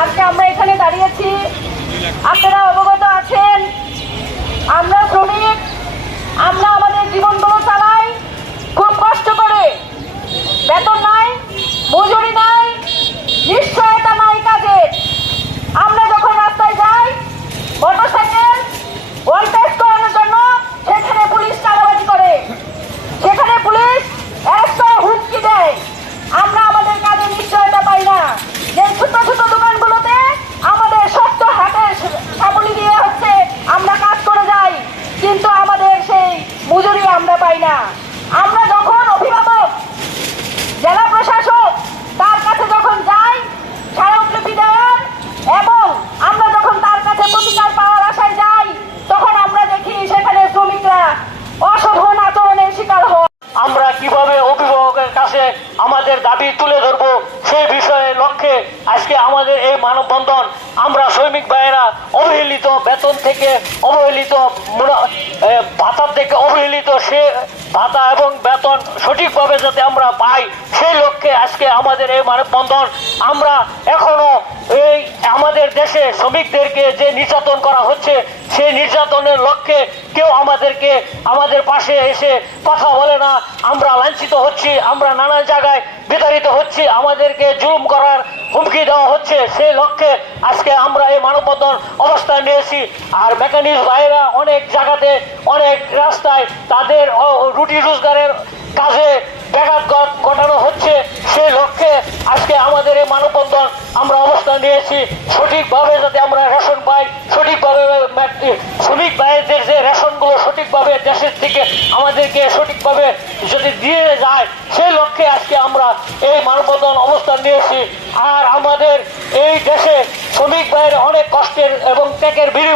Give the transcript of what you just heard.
আজকে আমরা এখানে দাঁড়িয়েছি। আপনারা অবগত আছেন। আমরা শ্রমিক আমরা আমাদের জীবনগুলো চালাই খুব কষ্ট করে বেতন নাই মজুরি নাই নিশ্চয়তা নাই কাজের আমরা যখন রাস্তায় যাই মোটরসাইকেল ওয়ান টেস্ট করানোর জন্য সেখানে পুলিশ চালাবাজি করে সেখানে পুলিশ একশো হুমকি দেয় আমরা আমাদের কাজে নিশ্চয়তা পাই না যে ছোট ছোট দোকানগুলোতে আমাদের শক্ত হাতে সাবলি দিয়ে হচ্ছে আমরা কাজ করে যাই কিন্তু আমাদের সেই মজুরি আমরা না। আমরা যখন অভিভাবক, জেলা প্রশাসক তার কাছে যখন যাই স্মারকলিপি দেন এবং আমরা যখন তার কাছে প্রতিকার পাওয়ার আশায় যাই, তখন আমরা দেখি সেখানে শ্রমিকরা অশোভন আচরণের শিকার হয়। আমরা কীভাবে অভিভাবকের কাছে আমাদের দাবি তুলে ধরব সেই বিষয়ে লক্ষ্যে আজকে আমাদের এই মানববন্ধন, আমরা শ্রমিক ভাইয়েরা অবহেলিত, বেতন থেকে অবহেলিত ভাতা থেকে অবহেলিত সে ভাতা এবং বেতন সঠিকভাবে যাতে আমরা পাই, সেই লক্ষ্যে আজকে আমাদের এই মানববন্ধন। আমরা এখনও এই আমাদের দেশে শ্রমিকদেরকে যে নির্যাতন করা হচ্ছে, সেই নির্যাতনের লক্ষ্যে কেউ আমাদেরকে আমাদের পাশে এসে কথা বলে না। আমরা লাঞ্ছিত হচ্ছি, আমরা নানা জায়গায় বিতাড়িত হচ্ছি, আমাদেরকে জুলুম করার হুমকি দেওয়া হচ্ছে। সেই লক্ষ্যে আজকে আমরা এই মানববন্ধন অবস্থান নিয়েছি। আর মেকানিক ভাইয়েরা অনেক জায়গাতে, অনেক রাস্তায় তাদের রুটি রোজগারের কাজে ব্যাঘাত ঘট- ঘটানো হচ্ছে সেই লক্ষ্যে আজকে আমাদের এই মানববন্ধন আমরা অবস্থান নিয়েছি। সঠিকভাবে যাতে আমরা রেশন পাই, সঠিকভাবে শ্রমিক ভাইদের যে রেশনগুলো সঠিকভাবে দেশের থেকে আমাদেরকে সঠিকভাবে যদি দিয়ে যায়, সেই লক্ষ্যে আজকে আমরা এই মানববন্ধন অবস্থান নিয়েছি। আর আমাদের এই দেশে শ্রমিক ভাইয়ের অনেক কষ্টের এবং ত্যাগের বিনিময়